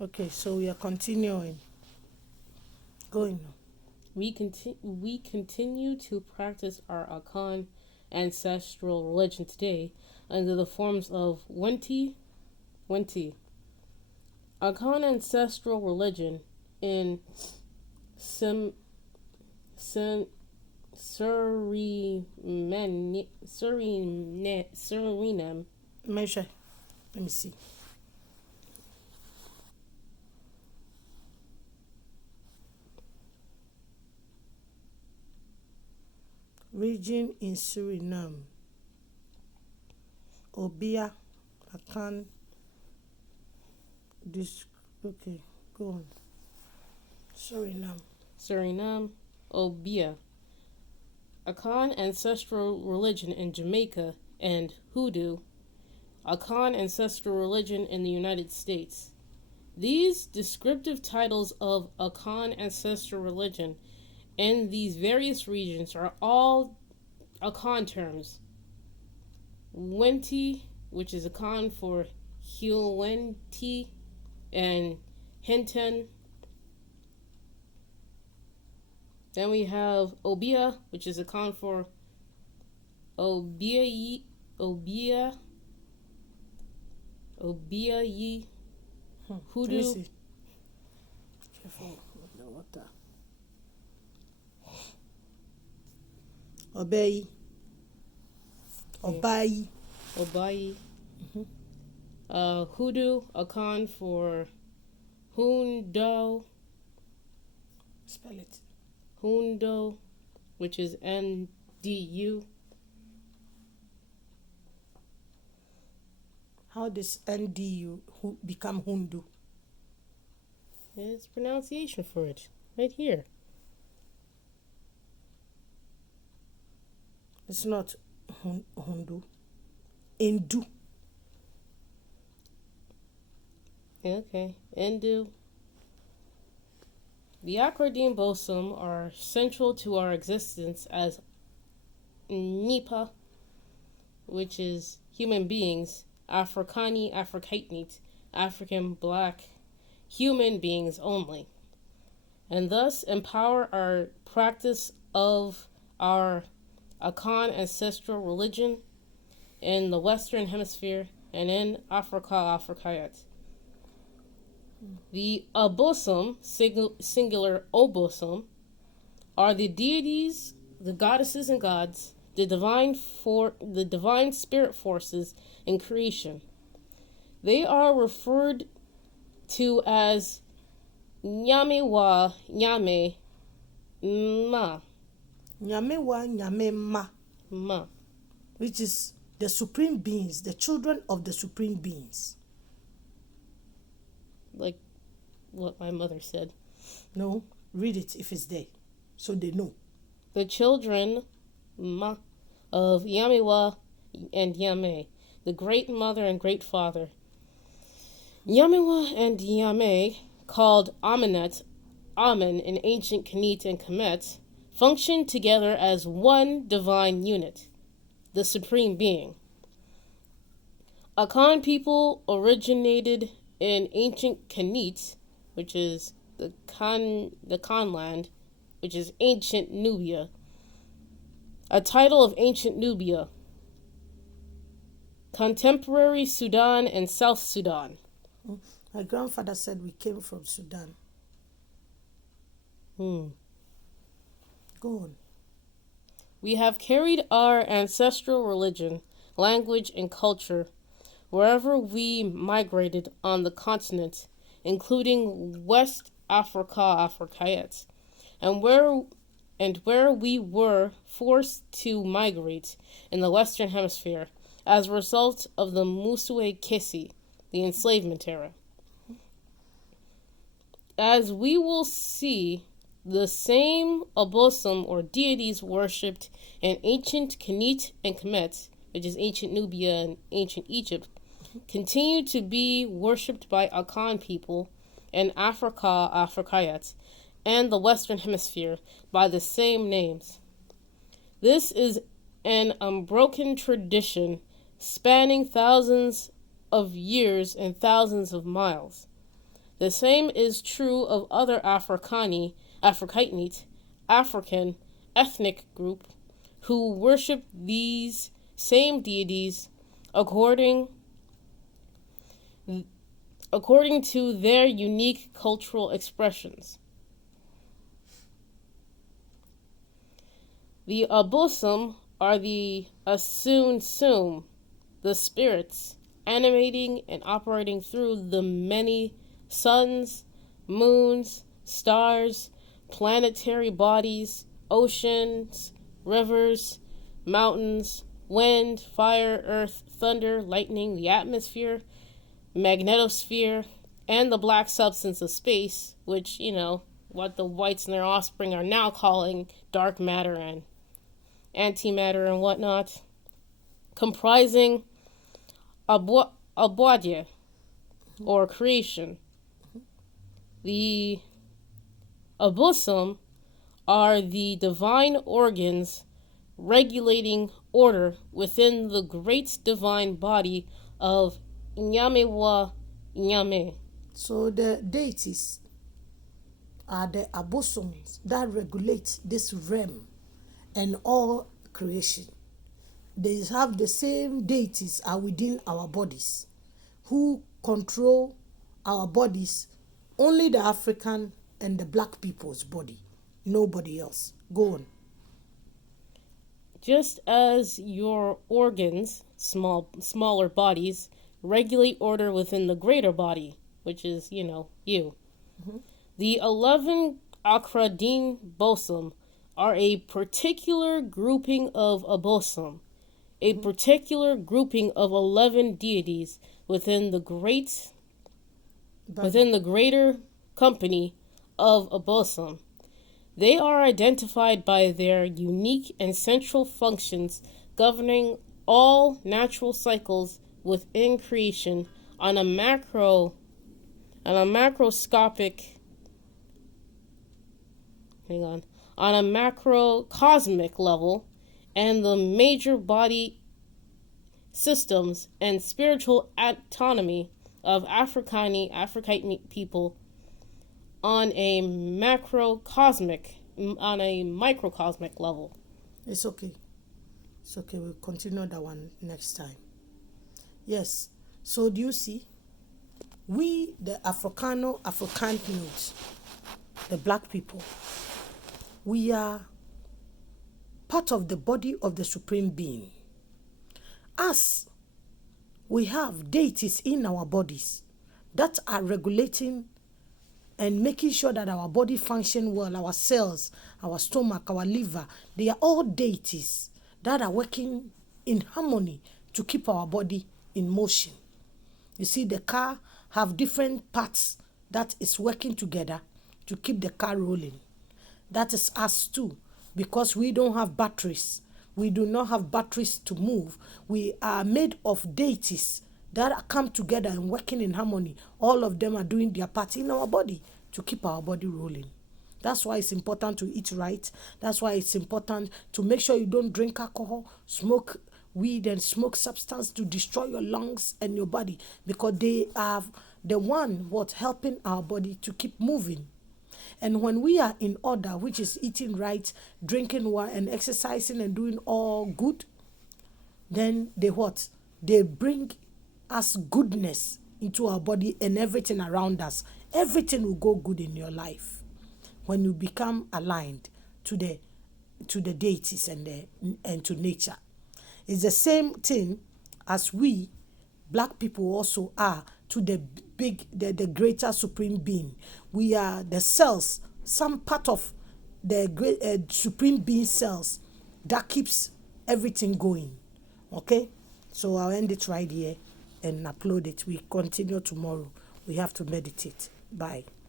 Okay, so we are continuing. Going. We continue to practice our Akan ancestral religion today under the forms of Wenti. Akan ancestral religion in Suriname. Measure. Let me see. Region in Suriname. Obia, Akan. This. Okay, go on. Suriname, Obia. Akan ancestral religion in Jamaica, and Hoodoo, Akan ancestral religion in the United States. These descriptive titles of Akan ancestral religion in these various regions are all Akan terms. Wenti, which is Akan for Huwenti, and Hinten. Then we have Obia, which is Akan for Obia Yi, Hoodoo. Careful with the water. Obey. Obai. Obai. Hoodoo, Akan for Hundo. Spell it. Hundo, which is NDU. How does NDU become Hundu? It's pronunciation for it, right here. It's not Hundu. Hindu. Okay, Hindu. The Akradine Bosom are central to our existence as Nipa, which is human beings, Afrikani, Afrikaitnit, African black human beings only, and thus empower our practice of our Akan ancestral religion in the Western Hemisphere and in Africa, Afrikayat. The Abosom, singular Obosom, are the deities, the goddesses and gods, the divine spirit forces in creation. They are referred to as Nyame wa Nyame Ma. Nyame wa Nyame Ma. Which is the supreme beings, the children of the supreme beings. Like what my mother said. No, read it if it's there, so they know. The children Ma of Yamewa and Yame, the great mother and great father. Yamewa and Yame, called Amenet, Amen in ancient Kenit and Kemet, function together as one divine unit, the Supreme Being. Akan people originated in ancient Kenit, which is the Khanland, which is ancient Nubia, a title of ancient Nubia, contemporary Sudan and South Sudan. My grandfather said we came from Sudan. Go on. We have carried our ancestral religion, language, and culture wherever we migrated on the continent, including West Africa, Afrikayat, and where we were forced to migrate in the Western Hemisphere as a result of the Musue Kesi, the enslavement era. As we will see, the same Abosom or deities worshipped in ancient Kenit and Kemet, which is ancient Nubia and ancient Egypt, continue to be worshipped by Akan people in Africa, Afrikayat, and the Western Hemisphere by the same names. This is an unbroken tradition spanning thousands of years and thousands of miles. The same is true of other African African ethnic group who worship these same deities according to their unique cultural expressions. The Abosum are the Asunsum, the spirits animating and operating through the many suns, moons, stars, planetary bodies, oceans, rivers, mountains, wind, fire, earth, thunder, lightning, the atmosphere, magnetosphere, and the black substance of space, which, what the whites and their offspring are now calling dark matter and antimatter and whatnot, comprising Abwadya, or creation. The Abusum are the divine organs regulating order within the great divine body of Nyamewa Nyame. So the deities are the Abosums that regulate this realm and all creation. They have the same deities are within our bodies who control our bodies, only the African and the black people's body, nobody else. Go on. Just as your organs, smaller bodies, regulate order within the greater body, which is, you. Mm-hmm. The 11 Akradin Bosum are a particular grouping of Abosum, a particular grouping of 11 deities within the greater company of Abosum. They are identified by their unique and central functions governing all natural cycles within creation on a macrocosmic level, and the major body systems and spiritual autonomy of Africanite people on a microcosmic level. It's okay. We'll continue that one next time. Yes. So do you see? We, the African youths, the black people, we are part of the body of the Supreme Being. As we have deities in our bodies that are regulating and making sure that our body function well, our cells, our stomach, our liver, they are all deities that are working in harmony to keep our body in motion. You see, the car have different parts that is working together to keep the car rolling. That is us too, because we don't have batteries. We do not have batteries to move. We are made of deities that come together and working in harmony. All of them are doing their part in our body to keep our body rolling. That's why it's important to eat right. That's why it's important to make sure you don't drink alcohol, smoke weed, and smoke substance to destroy your lungs and your body, because they are the one helping our body to keep moving. And when we are in order, which is eating right, drinking wine, and exercising and doing all good, then they bring us goodness into our body and everything around us. Everything will go good in your life when you become aligned to the deities and to nature. It's the same thing as we black people also are to the greater Supreme Being. We are the cells, some part of the great Supreme Being cells that keeps everything going. Okay, so I'll end it right here and upload it. We continue tomorrow. We have to meditate. Bye.